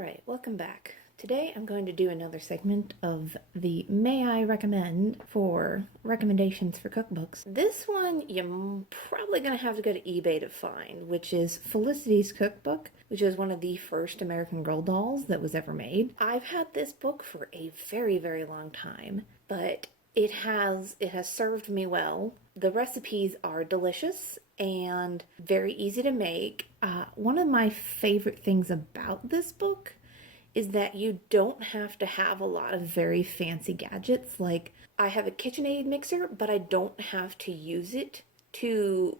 Alright, welcome back. Today I'm going to do another segment of the May I Recommend for recommendations for cookbooks. This one you're probably going to have to go to eBay to find, which is Felicity's Cookbook, which is one of the first American Girl dolls that was ever made. I've had this book for a very, very long time, but it has served me well. The recipes are delicious and very easy to make. One of my favorite things about this book is that you don't have to have a lot of very fancy gadgets. Like, I have a KitchenAid mixer, but I don't have to use it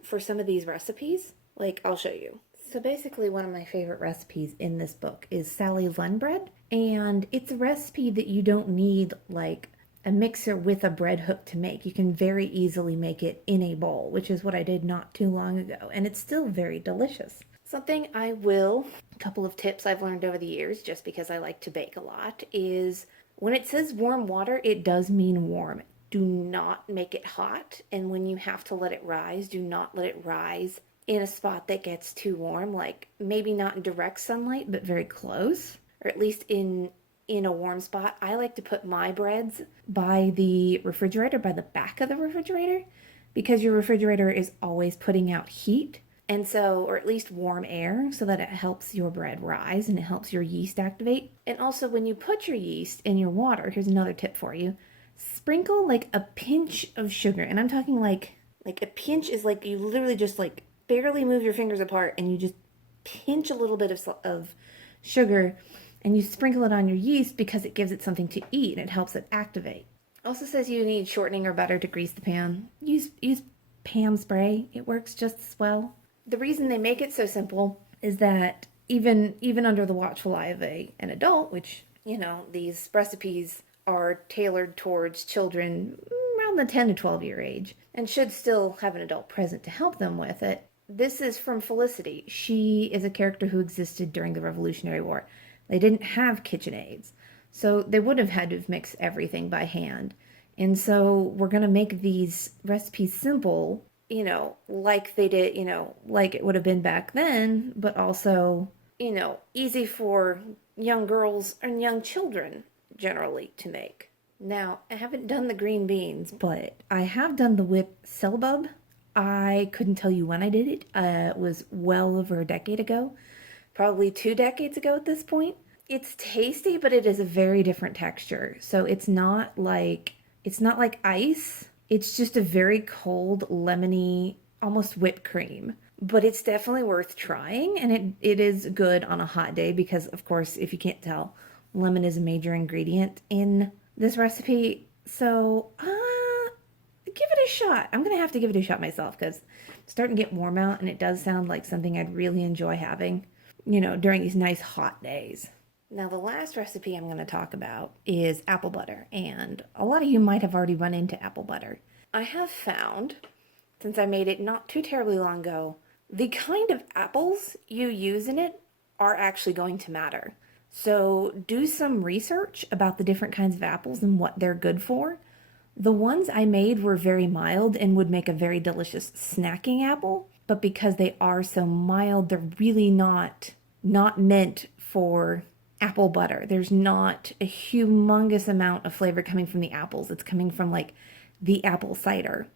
for some of these recipes. Like, I'll show you. So basically, one of my favorite recipes in this book is Sally Lunn bread, and it's a recipe that you don't need like a mixer with a bread hook to make. You can very easily make it in a bowl, which is what I did not too long ago, and it's still very delicious. A couple of tips I've learned over the years, just because I like to bake a lot, is when it says warm water, it does mean warm. Do not make it hot, and when you have to let it rise, do not let it rise in a spot that gets too warm, like maybe not in direct sunlight, but very close, or at least in a warm spot. I like to put my breads by the refrigerator, by the back of the refrigerator, because your refrigerator is always putting out heat, and so, or at least warm air, so that it helps your bread rise and it helps your yeast activate. And also, when you put your yeast in your water, here's another tip for you. Sprinkle like a pinch of sugar, and I'm talking like a pinch is like you literally just like barely move your fingers apart and you just pinch a little bit of sugar and you sprinkle it on your yeast because it gives it something to eat and it helps it activate. Also says you need shortening or butter to grease the pan. Use Pam spray. It works just as well. The reason they make it so simple is that even under the watchful eye of an adult, which, you know, these recipes are tailored towards children around the 10 to 12 year age and should still have an adult present to help them with it. This is from Felicity. She is a character who existed during the Revolutionary War. They didn't have KitchenAids, so they would have had to mix everything by hand. And so we're going to make these recipes simple, you know, like they did, you know, like it would have been back then, but also, you know, easy for young girls and young children generally to make. Now, I haven't done the green beans, but I have done the whipped Syllabub. I couldn't tell you when I did it. It was well over a decade ago. Probably 2 decades ago at this point. It's tasty, but it is a very different texture. So it's not like ice. It's just a very cold, lemony, almost whipped cream. But it's definitely worth trying, and it is good on a hot day because, of course, if you can't tell, lemon is a major ingredient in this recipe. So, give it a shot. I'm going to have to give it a shot myself because it's starting to get warm out, and it does sound like something I'd really enjoy having, you know, during these nice hot days. Now, the last recipe I'm going to talk about is apple butter, and a lot of you might have already run into apple butter. I have found, since I made it not too terribly long ago, the kind of apples you use in it are actually going to matter. So do some research about the different kinds of apples and what they're good for. The ones I made were very mild and would make a very delicious snacking apple, but because they are so mild, they're really not meant for apple butter. There's not a humongous amount of flavor coming from the apples. It's coming from like the apple cider,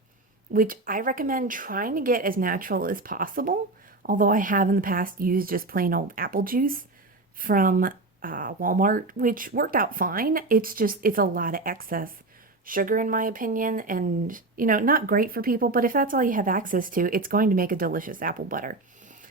which I recommend trying to get as natural as possible. Although I have in the past used just plain old apple juice from Walmart, which worked out fine. It's a lot of excess sugar in my opinion, and, you know, not great for people, but if that's all you have access to, it's going to make a delicious apple butter.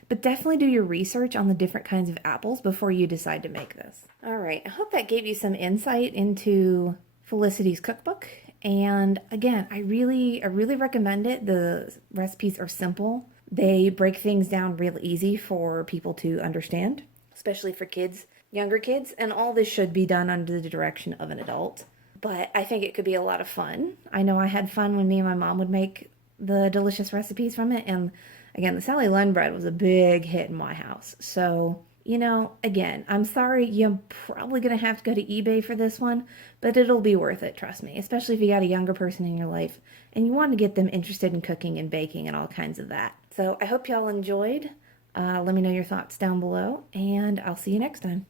But definitely do your research on the different kinds of apples before you decide to make this. All right, I hope that gave you some insight into Felicity's cookbook. And again, I really recommend it. The recipes are simple. They break things down real easy for people to understand, especially for kids, younger kids, and all this should be done under the direction of an adult. But I think it could be a lot of fun. I know I had fun when me and my mom would make the delicious recipes from it, and again, the Sally Lunn bread was a big hit in my house. So, you know, again, I'm sorry, you're probably going to have to go to eBay for this one, but it'll be worth it, trust me, especially if you got a younger person in your life and you want to get them interested in cooking and baking and all kinds of that. So I hope y'all enjoyed. Let me know your thoughts down below, and I'll see you next time.